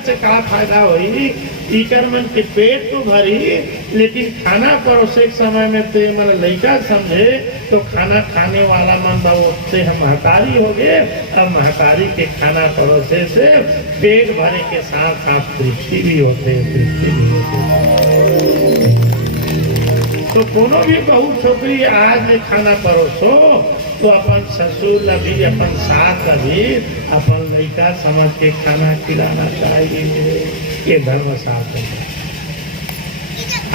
से का फायदा हुई, इकर मन के पेट तो भरी, लेकिन खाना परोसे के समय में ते मन लड़का समझे तो खाना खाने वाला मन उससे हम महतारी हो गए। अब महतारी के खाना परोसे से पेट भरे के साथ साथ तृप्ति भी होते, तृप्ति भी होते। तो कोनो भी बहू छोकरी आज में खाना परोसो तो अपन ससुर भी, अपन सास भी, अपन लड़का समझ के खाना खिलाना चाहिए। ये धर्म शास्त्र है।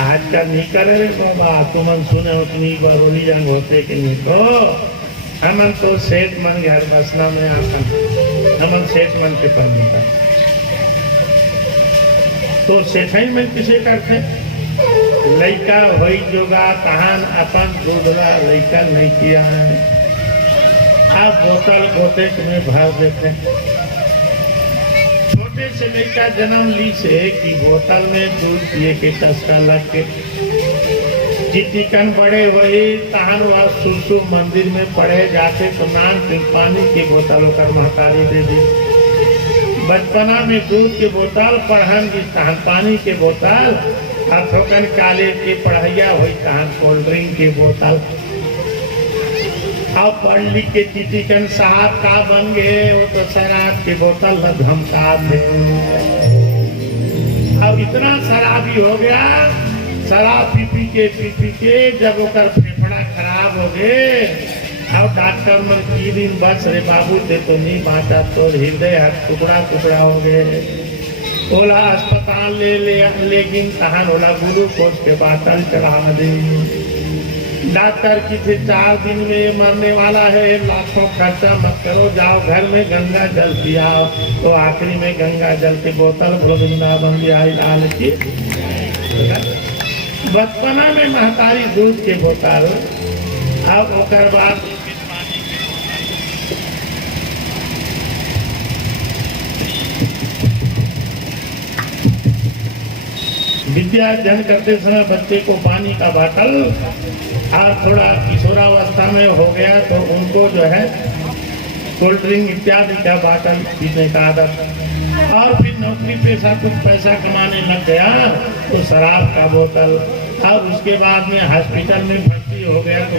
आज का नहीं करे रे बाबा, तुमन सुने उतनी बरोली जंग होते कि नहीं तो हमन तो सेठ मन घर बसना में आकर हमन सेठ मन के पर मिलता तो सेठाई में किसे करते लड़का वही जोगा तहान अपन दूधला लड़का नहीं किया है। आप बोतल गोते तुम्हें भर देते छोटे से लड़का जन्म ली से कि बोतल में दूध पिए के चस्का लग के जितिकन बड़े वही तहान वह सुसु मंदिर में पढ़े जाते तो नान फिर पानी के बोतल होकर महतारी दे दी। बचपना में दूध के बोतल पढ़न की तहान पानी के बोतल, अथोकन काले के पढ़ैया हुई तहान कोल्ड ड्रिंक के बोतल। अब पढ़ लिख के चिटिकन साहब का बन गए, वो तो शराब की बोतल न धमका दे। अब इतना शराबी हो गया, शराब पी पी के जब ओकर फेफड़ा खराब हो गए। अब डॉक्टर मन की दिन बस रे बाबू ते तो नहीं बाँचा, तो हृदय टुकड़ा टुकड़ा हो गए। ओला अस्पताल ले लेकिन तहान ओला ग्लूकोज के बोतल चढ़ा दी। डॉक्टर की थे 4 दिन में मरने वाला है, लाखों खर्चा मत करो, जाओ घर में गंगा जल पियाओ। तो आखिरी में गंगा जल की बोतल वृंदावन लाल की बचपना में महतारी दूध के बोतल। अब ओकर बाद विद्या अध्ययन करते समय बच्चे को पानी का बोतल, और थोड़ा किशोरावस्था में हो गया तो उनको जो है कोल्ड ड्रिंक इत्यादि का बोतल पीने का आदत। और फिर नौकरी पेशा कुछ पैसा कमाने लग गया तो शराब का बोतल। और उसके बाद में हॉस्पिटल में भर्ती हो गया तो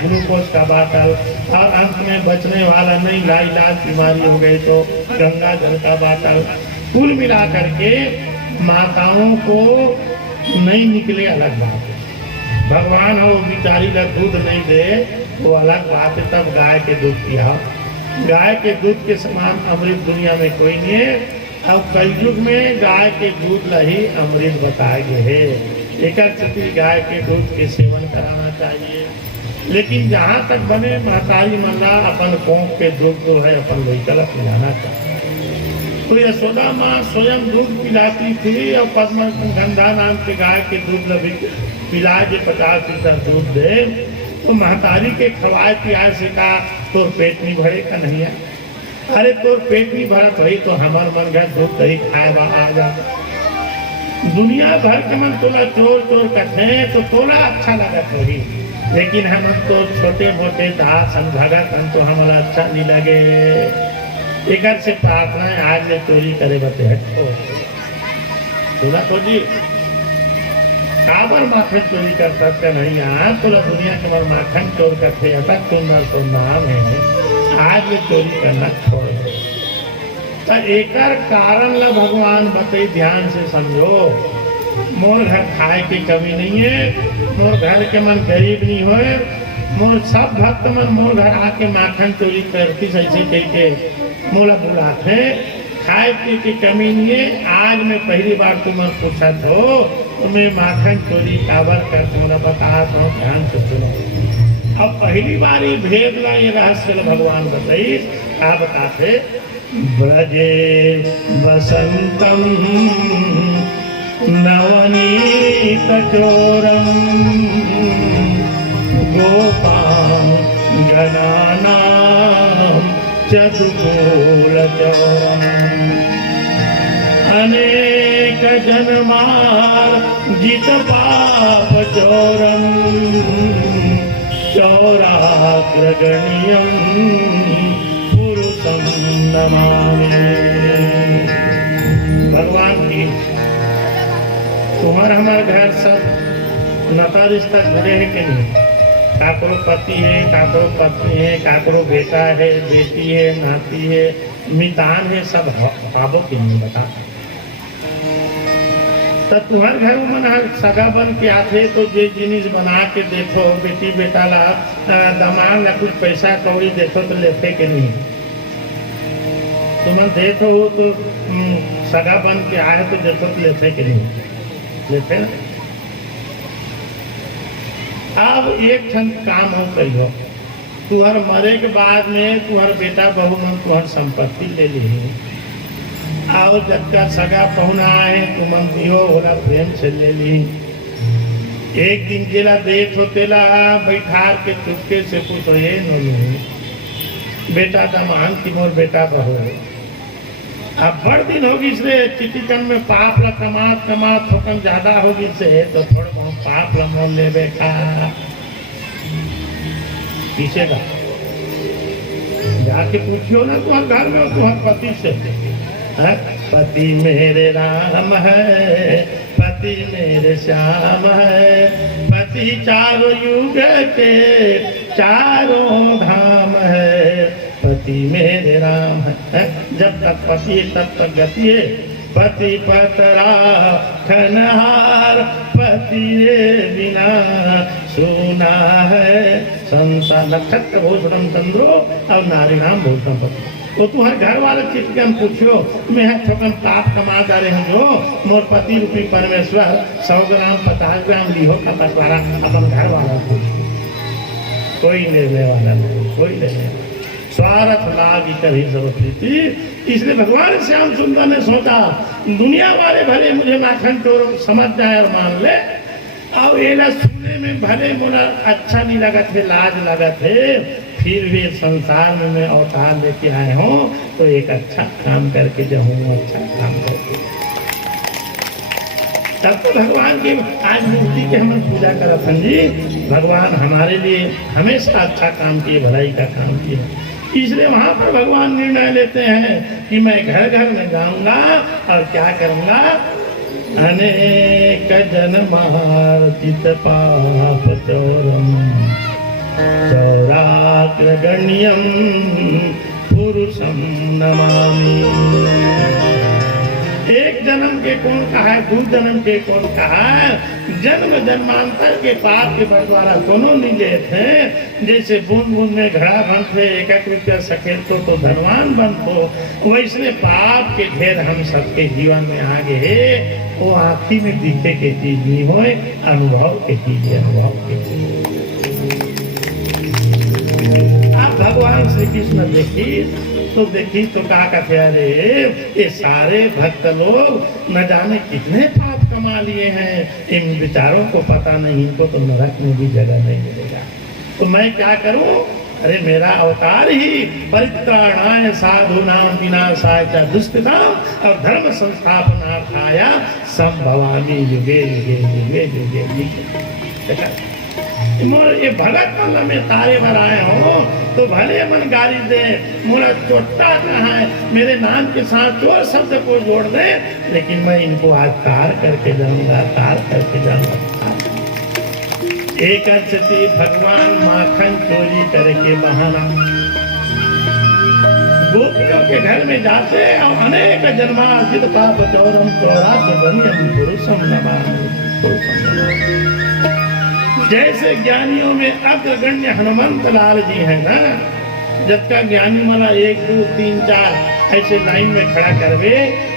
ग्लूकोज का बोतल। और अंत में बचने वाला नहीं, लाइलाज बीमारी हो गई तो गंगा जल का बोतल। कुल मिला करके माताओं को नहीं निकले अलग बात। भगवान हो बिचारी का दूध नहीं दे वो अलग बात है, तब गाय के दूध पिया। गाय के दूध के समान अमृत दुनिया में कोई नहीं है। अब कलयुग में गाय के दूध ही अमृत बताए गए है। एक गाय के दूध के सेवन कराना चाहिए। लेकिन जहाँ तक बने महतारी मल्ला अपन कोंक के दूध जो है अपन लड़का पिलाना चाहिए। तो यशोदा माँ स्वयं दूध पिलाती थी और पद्म गंधा नाम के गाय के दूध लभी पिला के 50 लीटर दूध दे तो महतारी के खवाए पियाए से का तोर पेट नहीं भरे का नहीं है। अरे तोर पेट नहीं भरत वही तो हमार मन गए दूध दही खाए आ जा। दुनिया भर के मन तोला चोर चोर कथे तो तोला अच्छा लगत होगी, लेकिन हम तो छोटे मोटे दास हम भगत हम तो हमारा अच्छा नहीं लगे। एक से प्रार्थना है आज ले चोरी करे बते हटो तोला तो जी काबर माखन चोरी कर सकते नहीं। यहाँ तो दुनिया के मर माखन चोर करते अटक तुम्हार तो नाम है, आज ये चोरी करना छोड़ दो। तो एक कारण ला भगवान बते ध्यान से समझो। मोर घर खाए की कमी नहीं है, मोर घर के मन गरीब नहीं होए, मोर सब भक्त मन मोर घर आके माखन चोरी करती ऐसे कह के मोला बुलाते। खाए पी की कमी नहीं है। आज मैं पहली बार तुम्हें पूछा तो मैं माखन चोरी काबर कर तुम्हारा बता हूँ, ध्यान से सुनो। अब पहली बार ये भेद ला ये रहस्य भगवान बताई क्या बताते। ब्रजे बसंतम नवनीत चोरम गोपाल गणानाम चतुर्भुजचौरम अनेक जन्मार जित पाप चौरम चौराग्रगण्यम पुरुषम नमामि। तुम्हारा हमारे घर सब नाता रिश्ता जुड़े हैं कि नहीं? काकरो पति है, काकरो पत्नी है, काकरो बेटा है, बेटी है, नाती है, मितान है, सब पाबो कि नहीं बता? तो तुम्हारे घर में मना सगा बन के आते तो जे जिनिस बना के देखो, बेटी बेटा ला दमाग ला कुछ पैसा कौड़ी देखो तो लेते के नहीं? तुम देखो तो सगा बन के आए तो देखो तो लेते के नहीं? लेते ना। अब एक ठन काम हो कही हो, तुहर मरे के बाद में तुहर बेटा बहू मन तुहर संपत्ति ले ली, और जब का सगा पहुना है तुमन दियो होला प्रेम से ले ली। एक दिन जेला देख होतेला बैठा के चुपके से पूछो, ये नो बेटा दमान की मोर बेटा बहू अब बड़ दिन होगी इसलिए चिटिकन में पाप ला कमात थोकन ज्यादा होगी से तो थोड़ा बहुत पाप ला मोल ले बेटा पीछे का जाके पूछियो ना तुम्हारे घर में तुम्हारे पति से, पति मेरे राम है, पति मेरे श्याम है, पति चारों युग के चारों धाम है, पति मेरे राम है। जब तक पति तब तक गति है, पति पतरा खनहार, पति बिना सुना है संसार। नक्षत्र भूषणम चंद्रो और नारी नाम भूषण पति। तो तुम्हारे घर वाले चिटकन पूछो, मैं छोकन पाप कमा जा रहे हैं जो मोर पति रूपी परमेश्वर 100 ग्राम 50 ग्राम लिहो का बंटवारा अपन घर वाला पूछो, कोई लेने वाला नहीं, कोई लेने। स्वार्थ लाभ कभी सब प्रीति। इसलिए भगवान श्याम सुंदर ने सोचा दुनिया वाले भले मुझे नाखन चोर समझ जाए और मान ले, और ये सुनने में भले मुझे अच्छा नहीं लगा थे, लाज लगा थे, फिर भी संसार में मैं अवतार लेके आए हूँ तो एक अच्छा काम करके जाऊँ, अच्छा काम करके। तब तो भगवान की आज मूर्ति की हम पूजा करा था जी। भगवान हमारे लिए हमेशा अच्छा काम किए, भलाई का काम किए, इसलिए वहां पर भगवान निर्णय लेते हैं कि मैं घर घर में जाऊंगा और क्या करूंगा, अनेक जन्मार्जित पाप चौरम चौराग्रगण्यम पुरुषम नमामि। एक जन्म के कौन कहा है, दो जन्म के कौन कहा है, जन्म जन्मांतर के पाप के बंटवारा दोनों मिले थे। जैसे बूंद बूंद में घड़ा बनते, 1 रुपया सके तो धनवान बनतो, वैसे पाप के ढेर हम सबके जीवन में आ गए। वो आँखी में दिखे के चीज नहीं होए, अनुभव के चीज, अनुभव के चीज। आप भगवान श्री कृष्ण देखी तो क्या कहते, अरे ये सारे भक्त लोग न जाने कितने पाप कमा लिए हैं, इन विचारों को पता नहीं, इनको तो नरक में भी जगह नहीं मिलेगा। तो मैं क्या करूं, अरे मेरा अवतार ही परित्राणाय साधूनां विनाशाय च दुष्कृतां और धर्म संस्थापनार्थाय संभवामि युगे युगे युगे युगे युगे। मोर ये भगत मन में तारे भर आए हो तो भले मन गाली दे, मोरा चोट्टा कहाँ है, मेरे नाम के साथ चोर शब्द को जोड़ दे, लेकिन मैं इनको आज तार करके जाऊंगा, तार करके जाऊंगा। एक अर्चती भगवान माखन चोरी करके बहाना गोपियों के घर में जाते और अनेक जन्मार्जित पाप चौरम चौराग्रगण्यम पुरुषम नमामि, पुरुषम नमामि। जैसे ज्ञानियों में अग्रगण्य हनुमंत लाल जी है ना, जब का ज्ञानी माना 1 2 3 4 ऐसे लाइन में खड़ा करवे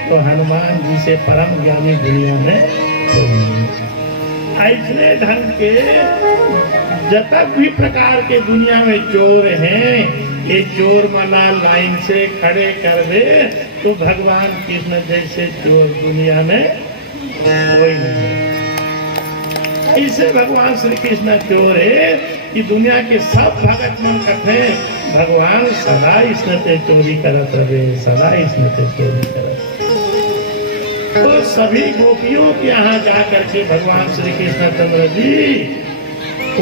तो हनुमान जी से परम ज्ञानी दुनिया में ऐसे ढंग के जतक भी प्रकार के दुनिया में चोर हैं, ये चोर माना लाइन से खड़े करवे तो भगवान कृष्ण जैसे चोर दुनिया में कोई नहीं। इसे भगवान श्री कृष्ण चोर है कि दुनिया के सब भगत मन कहते भगवान सदा इसने चोरी करत रहे, सदा इसने चोरी करत। तो सभी गोपियों के यहाँ जा करके भगवान श्री कृष्ण चंद्र जी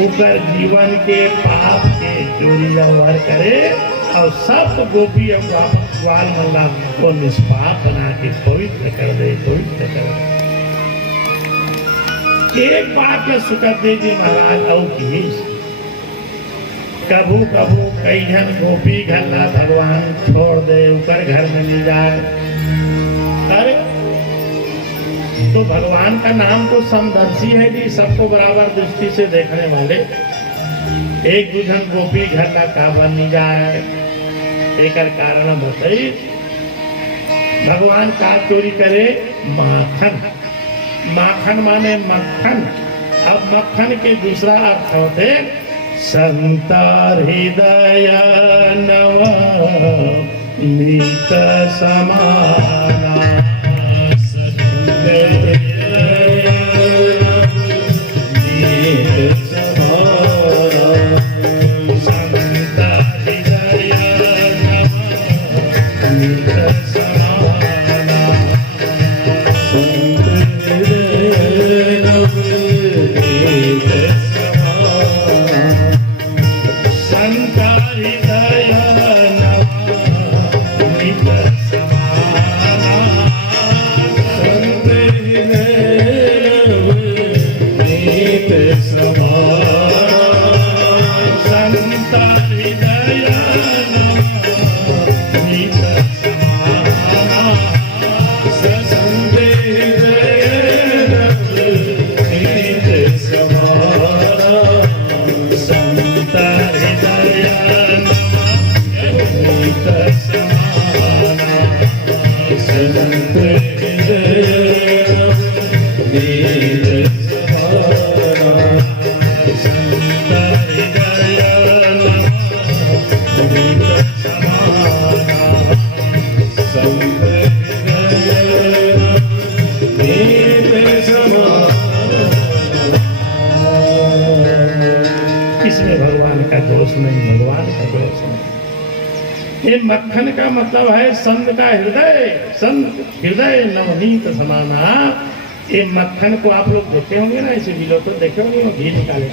ऊपर जीवन के पाप के चोरी व्यवहार करे और सब गोपी और ग्वाल मल्ला को निष्पाप बना के पवित्र कर दे, पवित्र कर दे। एक बात है सुखदेव जी महाराज और की कभू कभू कई जन गोपी घल्ला भगवान छोड़ दे उकर घर में ले जाए। अरे तो भगवान का नाम तो समदर्शी है जी, सबको बराबर दृष्टि से देखने वाले। एक दूजन गोपी घल्ला का बन जाए एक कारण बताई। भगवान का चोरी करे माखन, माखन माने मक्खन। अब मक्खन के दूसरा अर्थ होते संता हृदय नवनीत समाना। ये मक्खन का मतलब है संत का हृदय, संत हृदय नवनीत समाना। ये मक्खन को आप लोग देखे होंगे ना, इसे बिलो तो देखे होंगे घी निकाले।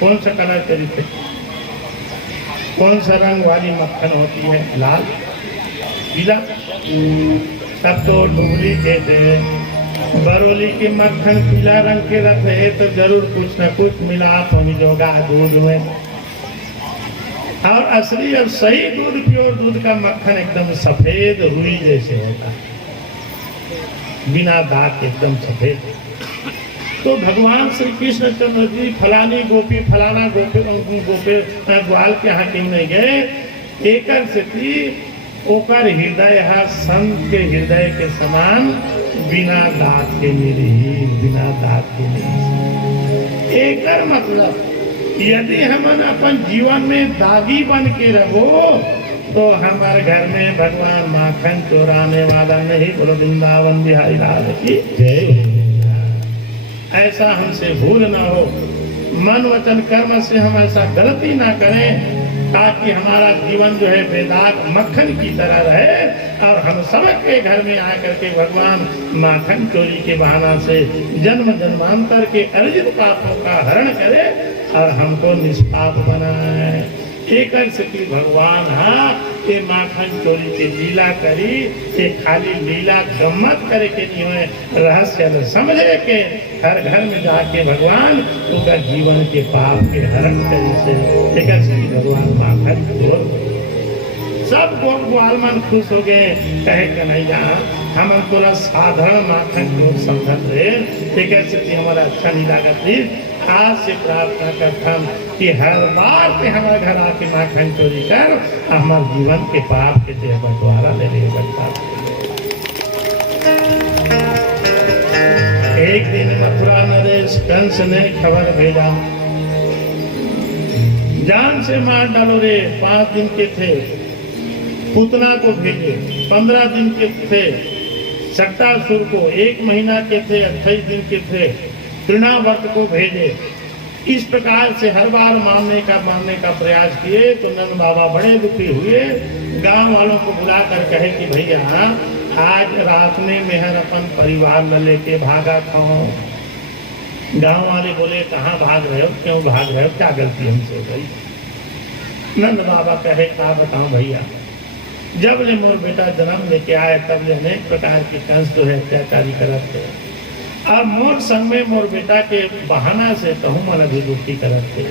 कौन सा कलर खरीदते, कौन सा रंग वाली मक्खन होती है? लाल, पीला, तब तो डुबली कहते हैं। बरौली के मक्खन पीला रंग के रखते हैं तो जरूर कुछ न कुछ मिलाप होगा दूध में। और असली और सही दूध, प्योर दूध का मक्खन एकदम सफेद रुई जैसे होता है, बिना दाग एकदम सफेद। तो भगवान श्री कृष्ण चंद्र जी फलानी गोपी फलाना गोपी ग्वाल के यहाँ क्यों नहीं गए? एकर से ओकर हृदय है संत के हृदय के समान, बिना दाग के निरीह, बिना दाग के निरीह। एकर मतलब यदि हमन अपन जीवन में दागी बन के रहो तो हमारे घर में भगवान माखन चोराने वाला नहीं। बोलो वृंदावन बिहारी लाल की जय। ऐसा हमसे भूल ना हो, मन वचन कर्म से हम ऐसा गलती ना करें, ताकि हमारा जीवन जो है बेदाग मक्खन की तरह रहे और हम सबके घर में आकर के भगवान माखन चोरी के बहाना से जन्म जन्मांतर के अर्जित पापों का हरण करे और हमको निष्पाप बनाए। एक स्थिति भगवान हाँ ये माखन चोरी की लीला करी, ये खाली लीला गम्मत करे के नहीं है, रहस्य समझे के हर घर में जाके भगवान उनका जीवन के पाप के हरण करे से। एक स्थिति भगवान माखन चोर सब ग्वालमन खुश हो गए, कहे कन्हैया हम थोड़ा साधारण माखन चोर समझ रहे, एक स्थिति हमारा अच्छा नहीं लगा। प्लीज आज से प्रार्थना करता हूँ कि हर बार से हमारे घर आके माखन चोरी कर हमारे जीवन के पाप के देह बंटवारा ले सकता। एक दिन मथुरा नरेश कंस ने खबर भेजा, जान से मार डालो रे। 5 दिन के थे, पूतना को भेजे 15 दिन के थे, सट्टासुर को 1 महीना के थे, 28 दिन के थे, तृणावर्त को भेजे। इस प्रकार से हर बार मारने का प्रयास किए तो नंद बाबा बड़े दुखी हुए। गांव वालों को बुलाकर कहे कि भैया आज रात में मेहर अपन परिवार न लेके भागा था। गांव वाले बोले कहाँ भाग रहे हो, क्यों भाग रहे हो, क्या गलती हमसे भाई? नंद बाबा कहे क्या बताऊं भैया, जब ले मोर बेटा जन्म लेके आए तब ले अनेक प्रकार के कंस जो है अत्याचारी करते, और मोर संग में मोर बेटा के बहाना से कहूँ मन अभी दुखी करत थे,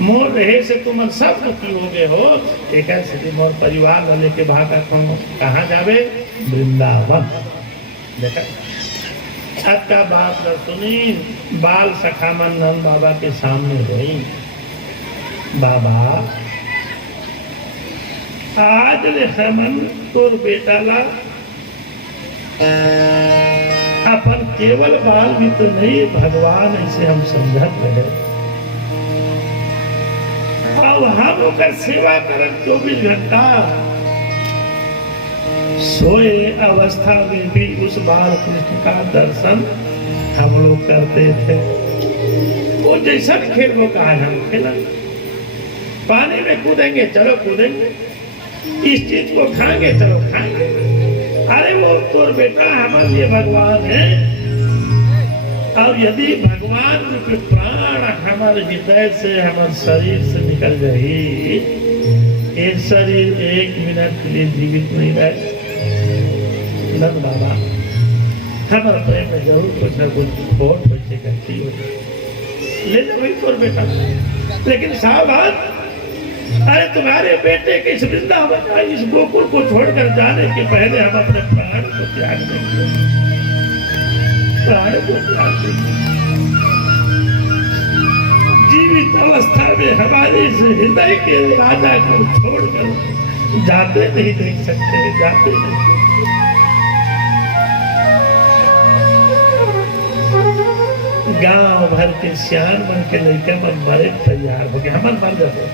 मोर रहे से तुम सब दुखी हो गए हो। एक ऐसे मोर परिवार न लेके भागा तुम कहाँ जावे, वृंदावन। देखा छत का बात न सुनी, बाल सखा मन नंद बाबा के सामने रोई, बाबा आज ले हमन तोर बेटा ला अपन केवल बाल भी तो नहीं, भगवान ऐसे हम समझत रहे। अब हम ओकर सेवा करत 24 घंटा, सोए अवस्था में भी उस बाल कृष्ण का दर्शन हम लोग करते थे। वो जैसा खेल वो कहा हम खेला, पानी में कूदेंगे चलो कूदेंगे, इस चीज को खाएंगे चलो खाएंगे। अरे वो तोर बेटा हमारे लिए भगवान है, और यदि भगवान के प्राण हमारे हृदय से हमारे शरीर से निकल गई, ये शरीर 1 मिनट के लिए जीवित नहीं रहे। नंद बाबा हमारे प्रेम में जरूर कुछ न कुछ बहुत बच्चे करती हो, ले लो भाई तोर बेटा, लेकिन सावधान, अरे तुम्हारे बेटे के इस वृंदावन इस गोकुल को छोड़कर जाने के पहले हम अपने प्राण को त्याग देंगे, प्राण को त्याग देंगे। जीवित अवस्था में हमारे इस हृदय के राजा को छोड़कर जाते नहीं देख सकते, जाते नहीं। गांव भर के सियान बन के लड़के मन मरे तैयार हो गए, हम मर जाते,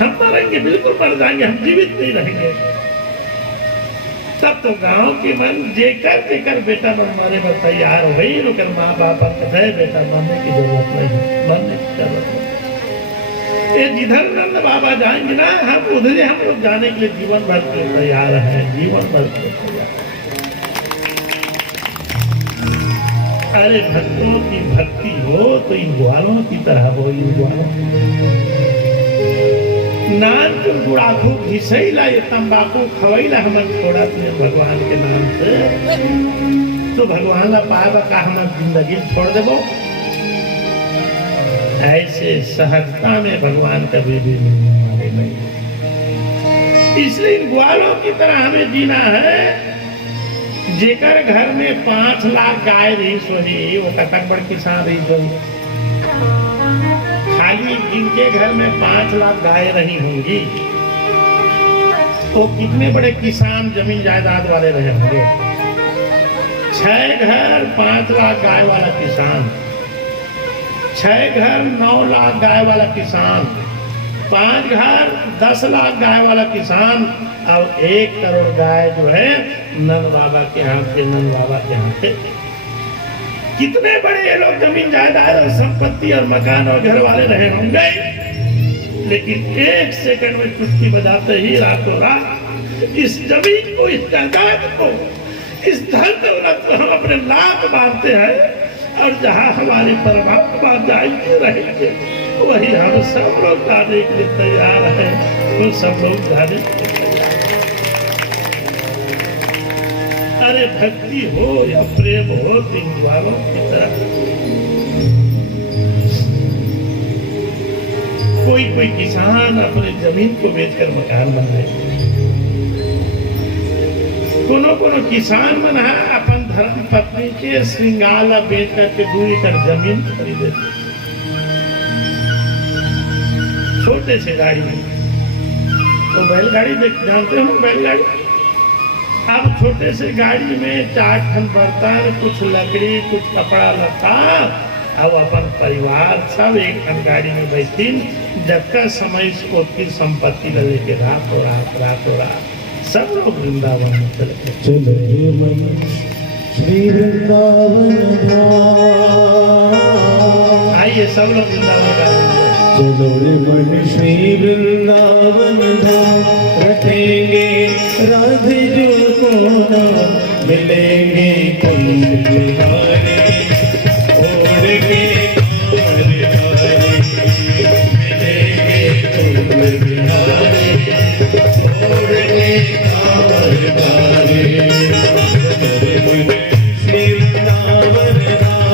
हम मरेंगे, बिल्कुल मर जाएंगे, हम जीवित नहीं रहेंगे। तब तो गांव के मन जेकर जेकर बेटा मन मरे में तैयार हो गई, रुकर माँ बाप कहे बेटा मरने की जरूरत नहीं, मरने की जरूरत नहीं। ये जिधर नंद बाबा जाएंगे ना, हम उधर हम लोग जाने के लिए जीवन भर के तैयार हैं, जीवन भर के तैयार। अरे भक्तों की भक्ति हो तो इन ग्वालों की तरह हो, इन ग्वालों नान को गुड़ाखू घिसैला, ये तंबाकू खवैला हमन छोड़ा तुझे भगवान के नाम से, तो भगवान ला पाएगा का हम जिंदगी छोड़ देबो। ऐसे सहजता में भगवान कभी भी हमारे नहीं। इसलिए इन ग्वालों की तरह हमें जीना है। जेकर घर में 5 लाख गाय रही सोही, वो कतक बड़ किसान रही सोही। खाली जिनके घर में 5 लाख गाय रही होंगी, तो कितने बड़े किसान जमीन जायदाद वाले रहे होंगे। 6 घर 5 लाख गाय वाला किसान, 6 घर 9 लाख गाय वाला किसान, 5 घर 10 लाख गाय वाला किसान, और 1 करोड़ गाय जो है नंद बाबा के हाथ के, नंद बाबा के हाथ के। कितने बड़े ये लोग जमीन जायदाद और संपत्ति और मकान और घर वाले रहे होंगे, लेकिन 1 सेकंड में चुटकी बजाते ही रातों रात इस जमीन को, इस जायदाद को, इस धन दौलत को हम अपने लाभ मानते हैं, और जहाँ हमारे परमात्मा जाएंगे रहेंगे वही हम सब लोग जाने के लिए तैयार हैं, वो सब लोग जाने के लिए तैयार हैं। अरे भक्ति हो या प्रेम हो, इन द्वारों की तरह कोई किसान अपने जमीन को बेचकर मकान बनाए, कोनो किसान बना अपन धर्म पत्नी के श्रृंगार बेच करके 2 एकड़ जमीन खरीदे, छोटे से गाड़ी में। तो बैलगाड़ी जानते हो, बैलगाड़ी। अब छोटे से गाड़ी में 4 ठन बर्तन, कुछ लकड़ी, कुछ कपड़ा लता, अब अपन परिवार सब एक ठन गाड़ी में बैठीन, जब का समय उसकी संपत्ति लेके रातों रात सब लोग वृंदावन में चले। चले मन श्री वृंदावन आइए सब लोग वृंदावन का, चलो रे मन श्री वृंदावन धाम, रखेंगे राधे जो को मिलेंगे कुंज बिहारी, ओढ़ के कांवर मिलेंगे कुंज बिहारी, ओढ़ के कांवर श्री वृंदावन धाम।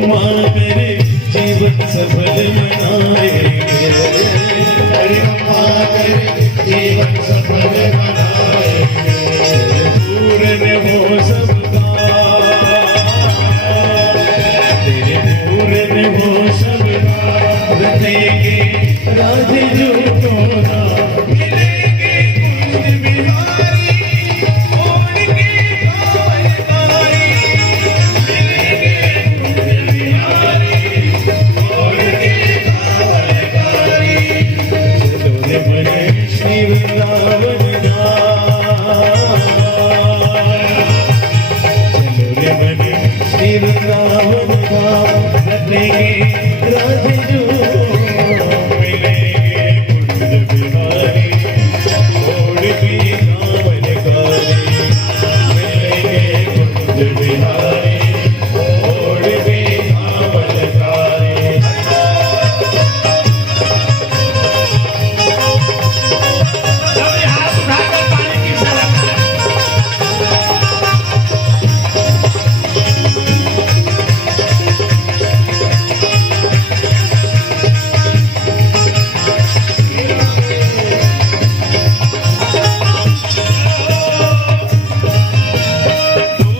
मम्मा करे जीवन सफल बनाएंगे, हरि मम्मा करे जीवन सफल बनाएंगे। पूर्ण हो सबका, तेरे पूर्ण हो सबका, रखेंगे राज जो को ना, मिलेंगे कुंज बिहारी और के कायकारी, मिलेंगे कुंज बिहारी और के कायकारी। चलो रे बने श्री वृंदावन श्री वृंदावन धाम, रखेंगे राज जो, मिलेंगे कुंज बिहारी और की कावलकारी, मिलेंगे कुंज बिहारी और की कावलकारी। सभी हाथ उठाकर पानी की सेवा करें।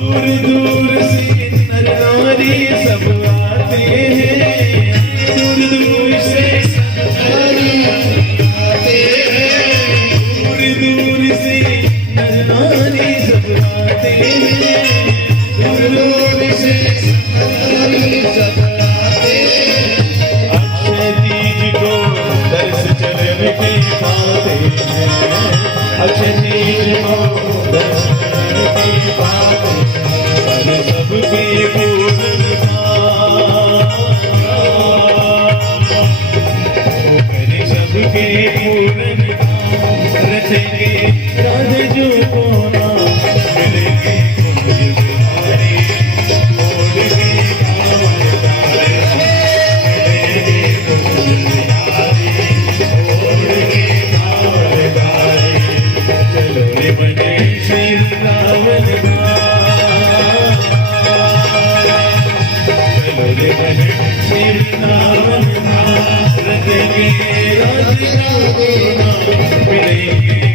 दूर दूर से नर नारी सब आते हैं, दूर दूर से नारी आते हैं, दूर दूर से नर नारी सब आते हैं, दूर दूर से नारी सब आते हैं। अक्षय तीज को दर्श चरण के पाते हैं, अक्षय तीज को दर्श चरण के पाते हैं, पर सबके पूर्ण करे सबके पूर्ण रखेंगे राज जो को ना, मिलेंगे कुंज बिहारी और के कावलकारी, मिलेंगे कुंज बिहारी और के कावलकारी। चलो रे बने श्री वृंदावन धाम, चलो रे बने श्री वृंदावन धाम, रखेंगे राज जो को ना, मिलेंगे